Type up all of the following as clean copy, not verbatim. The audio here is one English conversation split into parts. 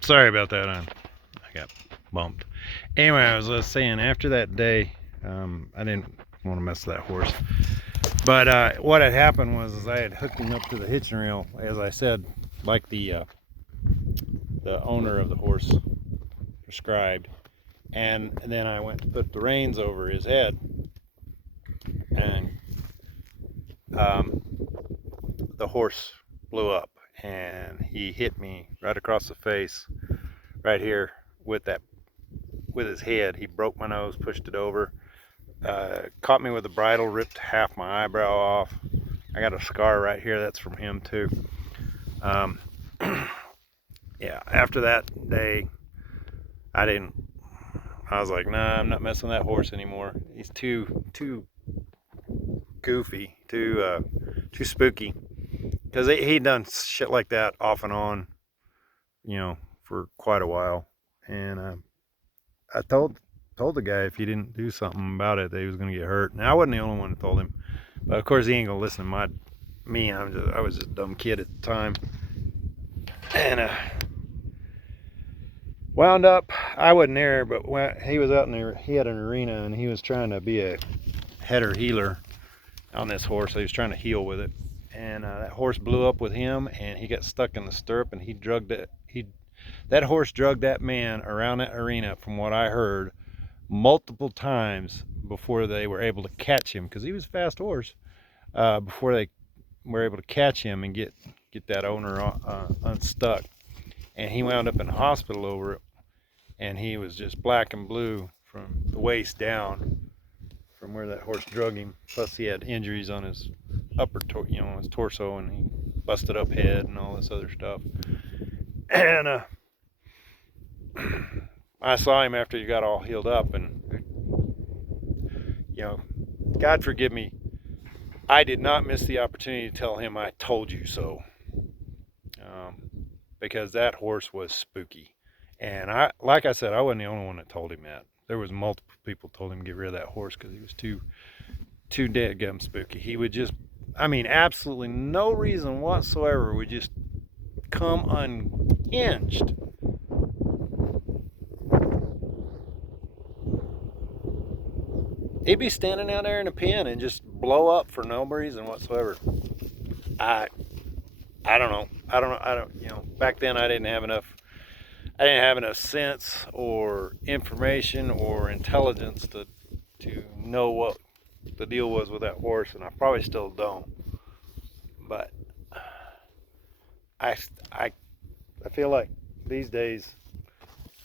Sorry about that. I got bumped. Anyway, I was saying after that day, I didn't want to mess with that horse. But what had happened was is I had hooked him up to the hitching rail, as I said, like the owner of the horse prescribed. And then I went to put the reins over his head, and um, the horse blew up, and he hit me right across the face, right here, with that with his head. He broke my nose, pushed it over, caught me with the bridle, ripped half my eyebrow off. I got a scar right here. That's from him too. Um, yeah. After that day, I didn't. I was like, nah, I'm not messing with that horse anymore. He's too goofy, too spooky. Because he done shit like that off and on, for quite a while. And I told the guy if he didn't do something about it, that he was gonna get hurt. Now I wasn't the only one that told him, but of course he ain't gonna listen to me. I was just a dumb kid at the time, and wound up. I wasn't there, but when he was out in there, he had an arena and he was trying to be a header healer on this horse. So he was trying to heal with it, and that horse blew up with him, and he got stuck in the stirrup, and he drugged it. That horse drugged that man around that arena, from what I heard, multiple times before they were able to catch him, because he was a fast horse. Before they were able to catch him and get that owner unstuck, and he wound up in the hospital over it, and he was just black and blue from the waist down, from where that horse drug him. Plus, he had injuries on his his torso, and he busted up head and all this other stuff. And I saw him after he got all healed up, and you know, God forgive me, I did not miss the opportunity to tell him I told you so, um, because that horse was spooky. And like I said, I wasn't the only one that told him that. There was multiple people told him to get rid of that horse because he was too dead gum spooky. He would just, I mean, absolutely no reason whatsoever, would just come unhinged. He'd be standing out there in a pen and just blow up for no reason whatsoever. I I don't know. I don't. Back then I didn't have enough. I didn't have enough sense or information or intelligence to know what the deal was with that horse, and I probably still don't. But I I I feel like these days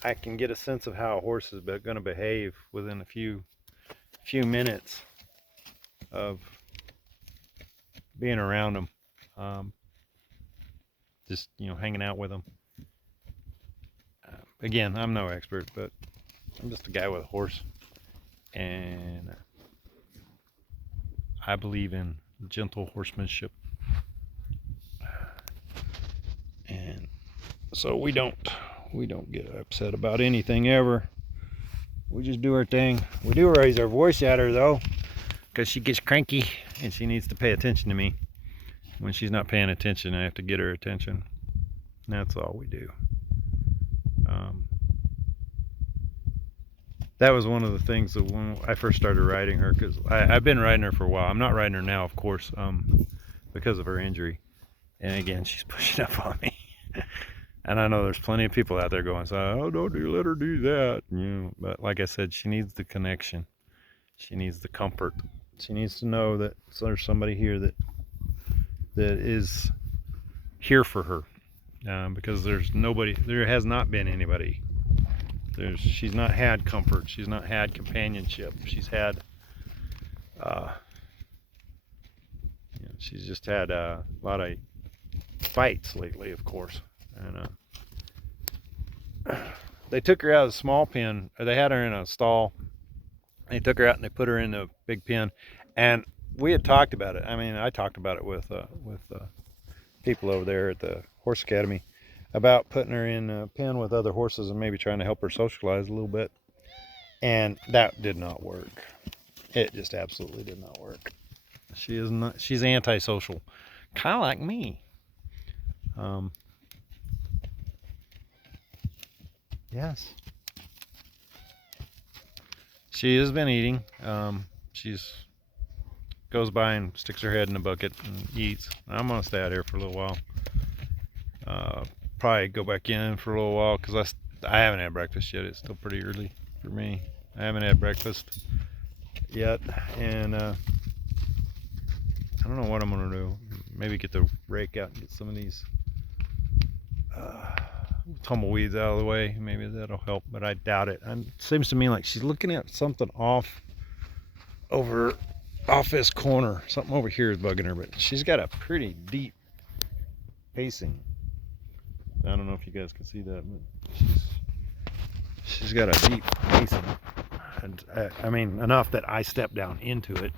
I can get a sense of how a horse is going to behave within a few minutes of being around them. Um, just hanging out with them. Again, I'm no expert, but I'm just a guy with a horse, and I believe in gentle horsemanship, and so we don't get upset about anything ever. We just do our thing. We do raise our voice at her though, because she gets cranky and she needs to pay attention to me. When she's not paying attention, I have to get her attention. And that's all we do. Um, that was one of the things that when I first started riding her, because I've been riding her for a while. I'm not riding her now, of course, because of her injury. And again, she's pushing up on me. And I know there's plenty of people out there going, so, oh, don't you let her do that. But like I said, she needs the connection. She needs the comfort. She needs to know that there's somebody here that is here for her, because there has not been anybody. She's not had comfort. She's not had companionship. Uh, she's just had a lot of fights lately, of course. And they took her out of the small pen. They had her in a stall. They took her out and they put her in a big pen. And we had talked about it. I mean, I talked about it with people over there at the horse academy about putting her in a pen with other horses and maybe trying to help her socialize a little bit. And that did not work. It just absolutely did not work. She is not. She's antisocial, kind of like me. Um, Yes. She has been eating. She's goes by and sticks her head in the bucket and eats. I'm gonna stay out here for a little while. Probably go back in for a little while because I haven't had breakfast yet. It's still pretty early for me. I haven't had breakfast yet, and I don't know what I'm gonna do. Maybe get the rake out and get some of these tumbleweeds out of the way. Maybe that'll help, but I doubt it. It seems to me like she's looking at something off this corner. Something over here is bugging her, but she's got a pretty deep pacing. I don't know if you guys can see that, but she's got a deep pacing. And I mean, enough that I step down into it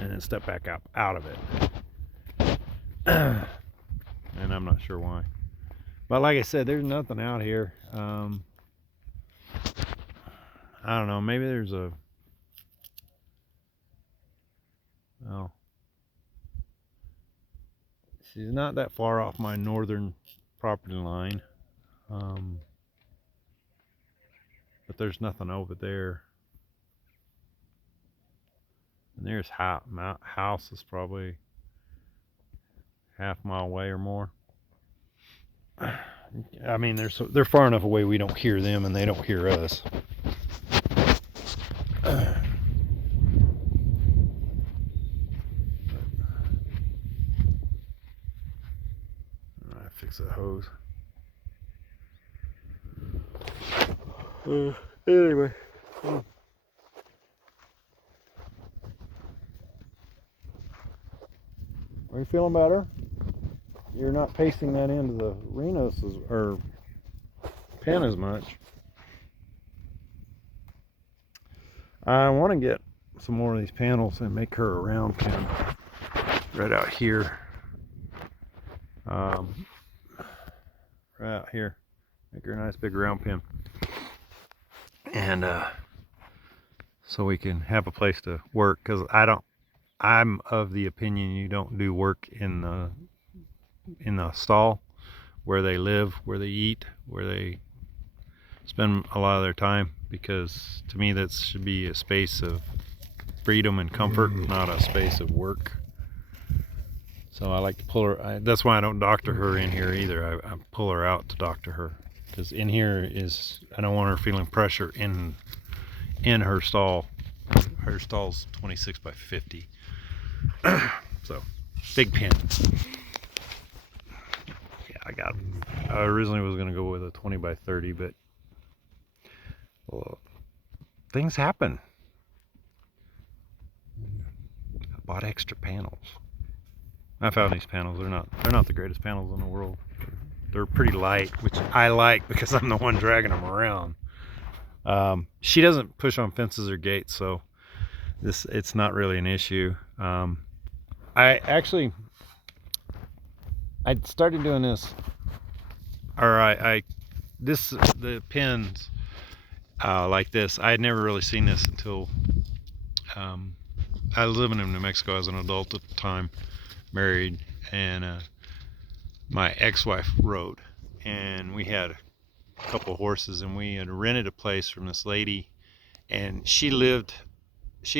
and then step back up out of it. And I'm not sure why. But like I said, there's nothing out here. I don't know. Maybe there's a... Oh. She's not that far off my northern property line. But there's nothing over there. And there's house is probably half-mile away or more. I mean, they're far enough away we don't hear them and they don't hear us. I fix that hose. Anyway. Are you feeling better? You're not pasting that into the Rhenos or pen as much. I want to get some more of these panels and make her a round pen right out here. Right out here. Make her a nice big round pen. And so we can have a place to work, because I'm of the opinion you don't do work in the stall where they live, where they eat, where they spend a lot of their time, because to me that should be a space of freedom and comfort, not a space of work. So I like to pull her. That's why I don't doctor her in here either. I pull her out to doctor her, because in here I don't want her feeling pressure in her stall. Her stall's 26 by 50. So big pen. Yeah, I originally was going to go with a 20 by 30, but well, things happen. I bought extra panels. I found these panels. They're not the greatest panels in the world. They're pretty light, which I like because I'm the one dragging them around. She doesn't push on fences or gates, so it's not really an issue. I started doing this, or the pins like this. I had never really seen this until I was living in New Mexico as an adult at the time, married, and my ex-wife rode, and we had a couple of horses, and we had rented a place from this lady, and she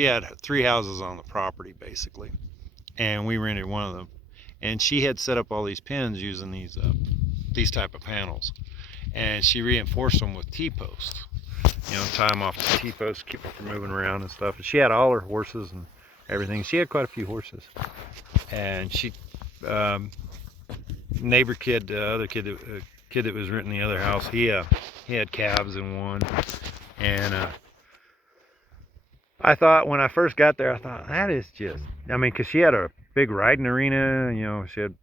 had 3 houses on the property basically, and we rented one of them, and she had set up all these pins using these type of panels, and she reinforced them with T-posts, tie them off the T-posts, keep them from moving around and stuff. And she had all her horses and everything. She had quite a few horses, and she neighbor kid, the other kid that was renting the other house, he had calves in one, and I thought when I first got there, I thought that is just, because she had a big riding arena, she had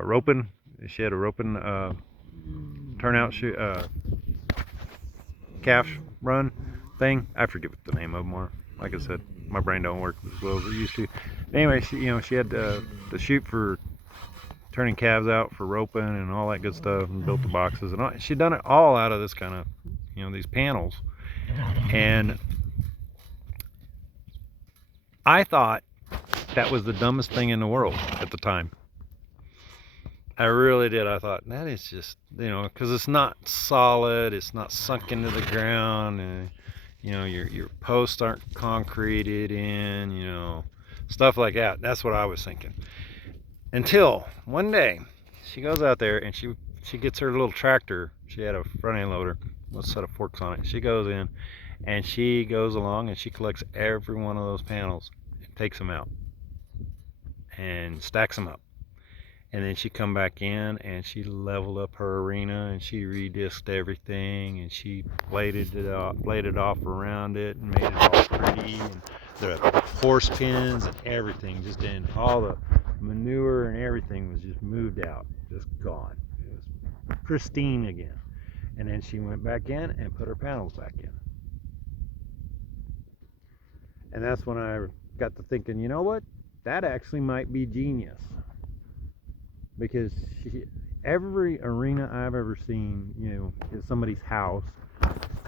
roping, turnout calf run thing. I forget what the name of them are. Like I said, my brain don't work as well as it used to. Anyway, she had the chute for turning calves out for roping and all that good stuff, and built the boxes and all. She'd done it all out of this kind of, these panels. And I thought that was the dumbest thing in the world at the time. I really did. I thought that is just, because it's not solid, it's not sunk into the ground, and your posts aren't concreted in, stuff like that. That's what I was thinking. Until one day, she goes out there and she gets her little tractor. She had a front end loader with a set of forks on it. She goes in and she goes along and she collects every one of those panels and takes them out and stacks them up. And then she come back in and she leveled up her arena and she redisked everything and she bladed off around it and made it all pretty, and the horse pins and everything just in, all the manure and everything was just moved out, just gone. It was pristine again. And then she went back in and put her panels back in. And that's when I got to thinking, you know what? That actually might be genius. Because every arena I've ever seen, is somebody's house.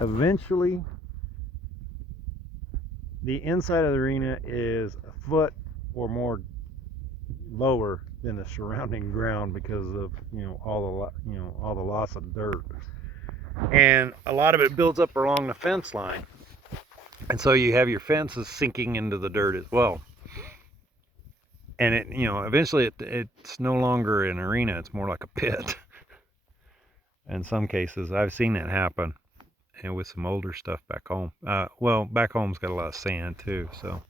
Eventually, the inside of the arena is a foot or more lower than the surrounding ground because of all the loss of dirt, and a lot of it builds up along the fence line, and so you have your fences sinking into the dirt as well. And it, eventually it's no longer an arena, it's more like a pit. In some cases, I've seen that happen, and with some older stuff back home. Well, back home's got a lot of sand too, so.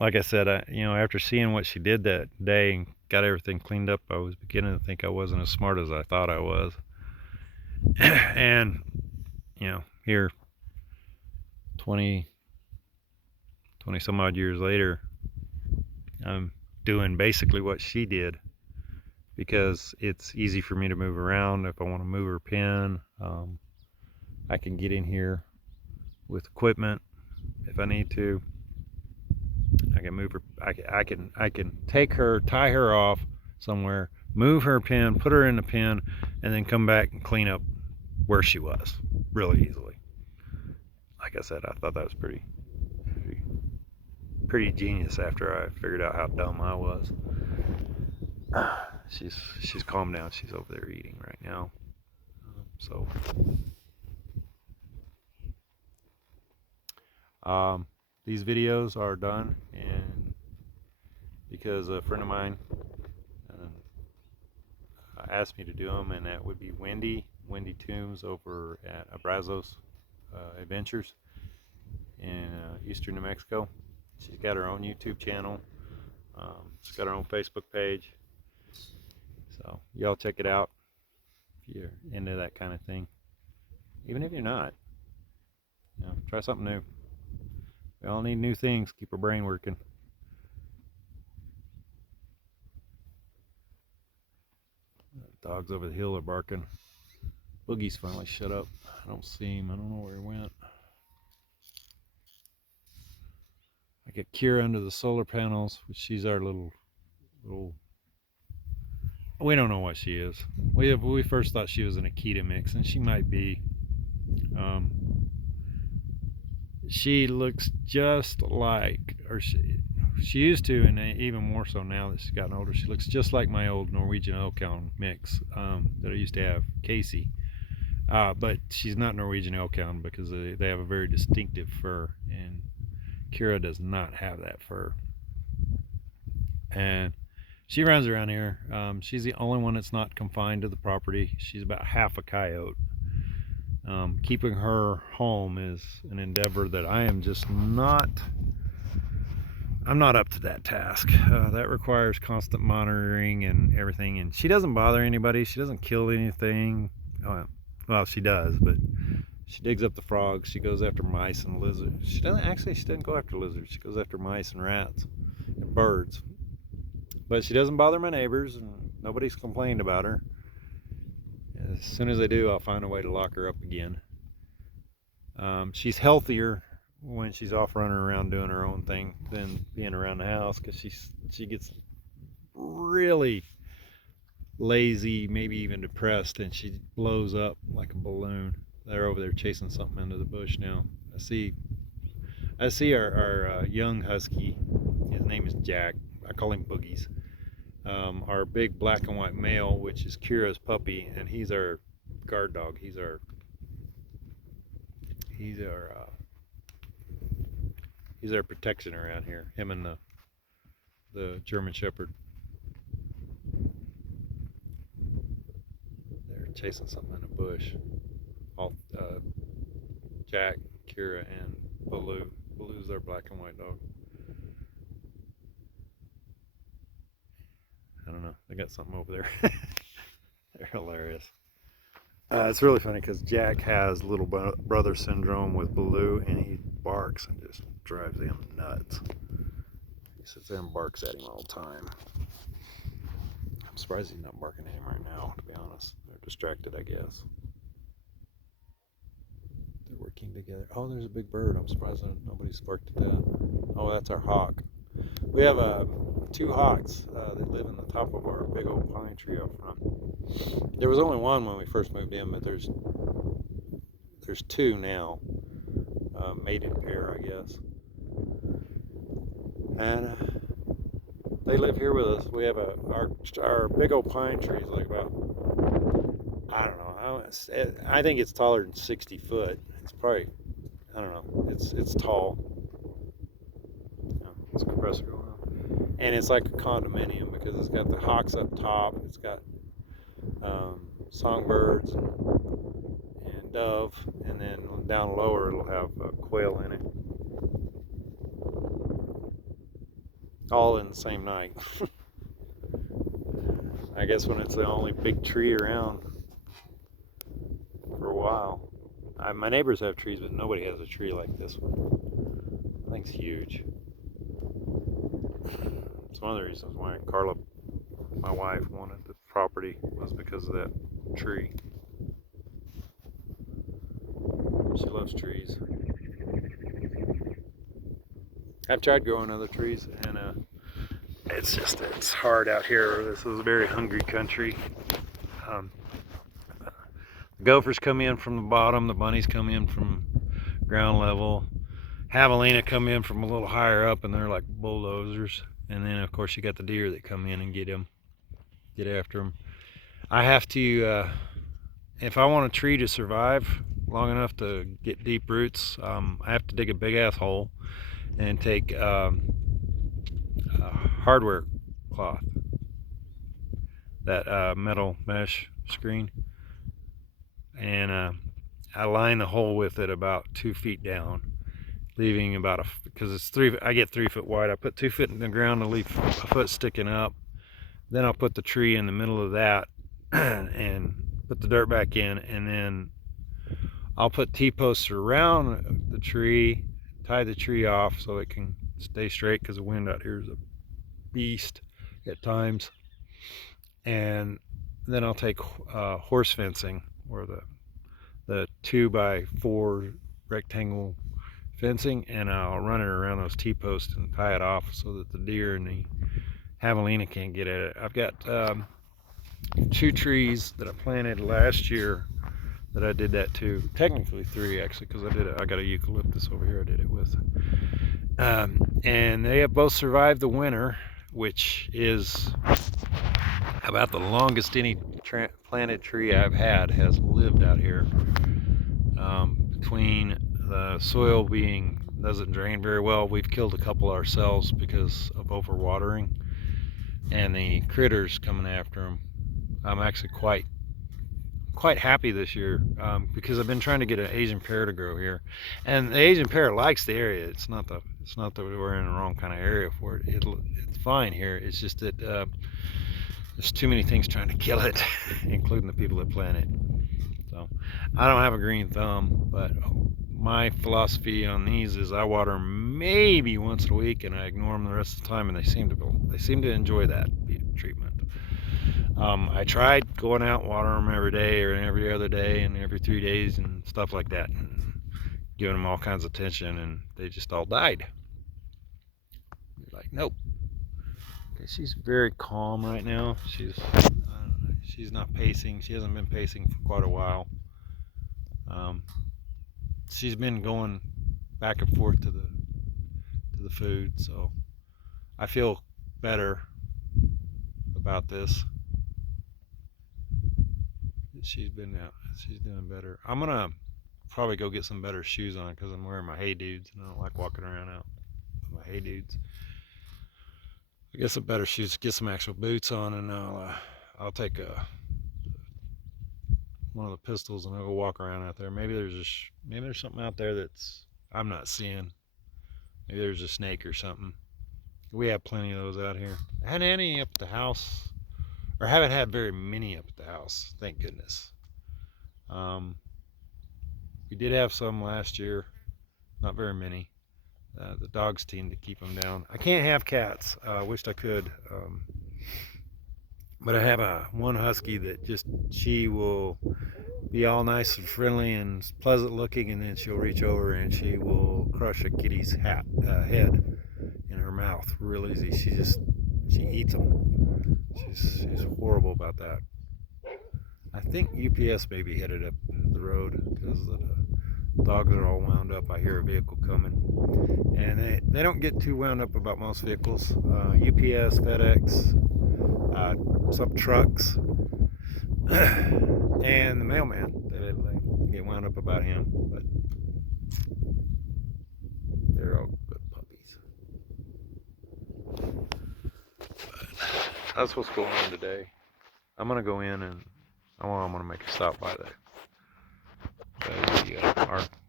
Like I said, after seeing what she did that day and got everything cleaned up, I was beginning to think I wasn't as smart as I thought I was. And, here, 20 some odd years later, I'm doing basically what she did, because it's easy for me to move around. If I want to move her pin, I can get in here with equipment if I need to. I can move her. I can take her, tie her off somewhere, move her pin, put her in the pin, and then come back and clean up where she was really easily. Like I said, I thought that was pretty genius after I figured out how dumb I was. She's calmed down. She's over there eating right now. So these videos are done, and because a friend of mine asked me to do them, and that would be Wendy Toombs over at Abrazos Adventures in eastern New Mexico. She's got her own YouTube channel. She's got her own Facebook page. So y'all check it out if you're into that kind of thing. Even if you're not, try something new. We all need new things. Keep our brain working. Dogs over the hill are barking. Boogie's finally shut up. I don't see him. I don't know where he went. I got Kira under the solar panels, which she's our little. We don't know what she is. We first thought she was an Akita mix, and she might be. She looks just like, or she used to, and even more so now that she's gotten older. She looks just like my old Norwegian Elkhound mix that I used to have, Casey. But she's not Norwegian Elkhound because they have a very distinctive fur, and Kira does not have that fur. And she runs around here. She's the only one that's not confined to the property. She's about half a coyote. Keeping her home is an endeavor that I am just not. I'm not up to that task. That requires constant monitoring and everything. And she doesn't bother anybody. She doesn't kill anything. Well, she does, but she digs up the frogs. She goes after mice and lizards. She doesn't go after lizards. She goes after mice and rats and birds. But she doesn't bother my neighbors, and nobody's complained about her. As soon as they do, I'll find a way to lock her up again. She's healthier when she's off running around doing her own thing than being around the house, because she gets really lazy, maybe even depressed, and she blows up like a balloon. They're over there chasing something into the bush now. I see our young husky. His name is Jack. I call him Boogies. Our big black and white male, which is Kira's puppy, and he's our guard dog. He's our protection around here. Him and the German Shepherd. They're chasing something in a bush. All Jack, Kira, and Baloo. Baloo's their black and white dog. I don't know. They got something over there. They're hilarious. It's really funny because Jack has little brother syndrome with Baloo, and he barks and just drives him nuts. He sits there and barks at him all the time. I'm surprised he's not barking at him right now, to be honest. They're distracted, I guess. They're working together. Oh, there's a big bird. I'm surprised nobody's barked at that. Oh, that's our hawk. We have two hawks that live in the top of our big old pine tree up front. There was only one when we first moved in, but there's two now. Mated pair, I guess. And they live here with us. We have our big old pine tree is like about, I don't know, I think it's taller than 60 foot. It's probably, I don't know, it's tall. It's a compressor going on. And it's like a condominium because it's got the hawks up top. It's got songbirds and dove, and then down lower it'll have quail in it. All in the same night. I guess when it's the only big tree around for a while. My neighbors have trees, but nobody has a tree like this one. I think it's huge. It's one of the reasons why Carla, my wife, wanted the property, was because of that tree. She loves trees. I've tried growing other trees, and it's hard out here. This is a very hungry country. The gophers come in from the bottom, the bunnies come in from ground level, javelina come in from a little higher up, and they're like bulldozers. And then of course you got the deer that come in and get after them. I have to, if I want a tree to survive long enough to get deep roots, I have to dig a big ass hole and take hardware cloth, that metal mesh screen, and I line the hole with it about 2 feet down, leaving about because it's I get 3 foot wide. I put 2 foot in the ground and leave a foot sticking up. Then I'll put the tree in the middle of that and put the dirt back in, and then I'll put T-posts around the tree, tie the tree off so it can stay straight because the wind out here is a beast at times. And then I'll take horse fencing, or the 2x4 rectangle fencing, and I'll run it around those T-posts and tie it off so that the deer and the javelina can't get at it. I've got 2 trees that I planted last year that I did that to. Technically 3 actually, because I got a eucalyptus over here I did it with. And they have both survived the winter, which is about the longest any planted tree I've had has lived out here. Between the soil doesn't drain very well, we've killed a couple ourselves because of overwatering, and the critters coming after them. I'm actually quite happy this year because I've been trying to get an Asian pear to grow here, and the Asian pear likes the area. It's not that we're in the wrong kind of area for it. It's fine here. It's just that there's too many things trying to kill it, including the people that plant it. So I don't have a green thumb, but my philosophy on these is I water them maybe once a week, and I ignore them the rest of the time, and they seem to enjoy that treatment. I tried going out and watering them every day or every other day and every 3 days and stuff like that, and giving them all kinds of attention, and they just all died. You're like, nope. Okay, she's very calm right now. She's not pacing. She hasn't been pacing for quite a while. She's been going back and forth to the food, so I feel better about this. She's been out. She's doing better. I'm gonna probably go get some better shoes on because I'm wearing my Hey Dudes and I don't like walking around out with my Hey Dudes. I get some better shoes, get some actual boots on, and I'll take one of the pistols and I'll go walk around out there. Maybe there's something out there that's I'm not seeing. Maybe there's a snake or something. We have plenty of those out here. I hadn't had any up at the house, or haven't had very many up at the house, thank goodness. We did have some last year, not very many. The dogs tend to keep them down. I can't have cats. I wished I could. But I have one husky that she will be all nice and friendly and pleasant looking, and then she'll reach over and she will crush a kitty's head in her mouth real easy. She eats them. She's horrible about that. I think UPS may be headed up the road because the dogs are all wound up. I hear a vehicle coming, and they don't get too wound up about most vehicles. UPS, FedEx, some trucks, and the mailman. They get wound up about him, but they're all good puppies. But that's what's going on today. I'm gonna go in and I'm gonna make a stop by there.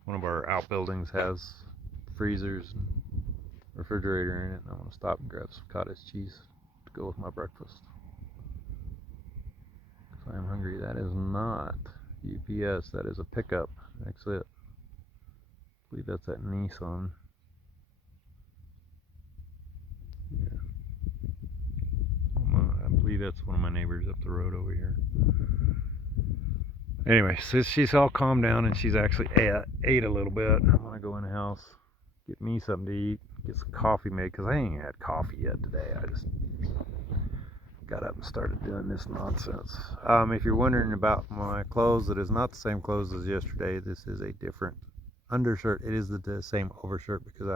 One of our outbuildings has freezers and refrigerator in it, and I'm gonna stop and grab some cottage cheese to go with my breakfast. Cause I'm hungry. That is not UPS. That is a pickup. Actually, I believe that's that Nissan. Yeah. I believe that's one of my neighbors up the road over here. Anyway, so she's all calmed down and she's actually ate a little bit. I'm gonna go in the house, get me something to eat, get some coffee made because I ain't had coffee yet today. I just got up and started doing this nonsense. If you're wondering about my clothes, it is not the same clothes as yesterday. This is a different undershirt. It is the same overshirt because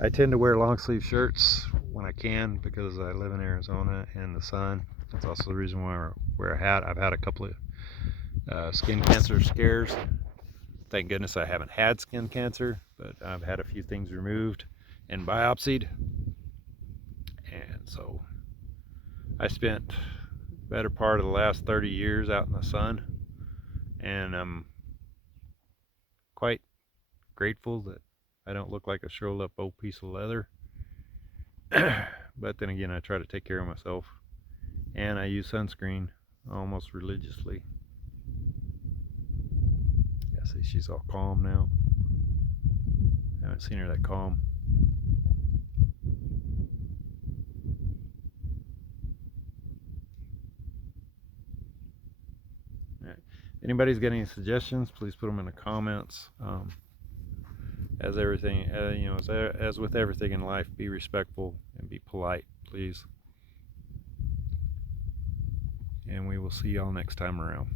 I tend to wear long sleeve shirts when I can because I live in Arizona and the sun. That's also the reason why I wear a hat. I've had a couple of skin cancer scares. Thank goodness I haven't had skin cancer, but I've had a few things removed and biopsied. And so I spent the better part of the last 30 years out in the sun, and I'm quite grateful that I don't look like a shriveled up old piece of leather. But then again, I try to take care of myself, and I use sunscreen almost religiously. Yeah, see, she's all calm now. I haven't seen her that calm. All right. Anybody's got any suggestions, please put them in the comments. As everything, as with everything in life, be respectful and be polite, please. And we will see y'all next time around.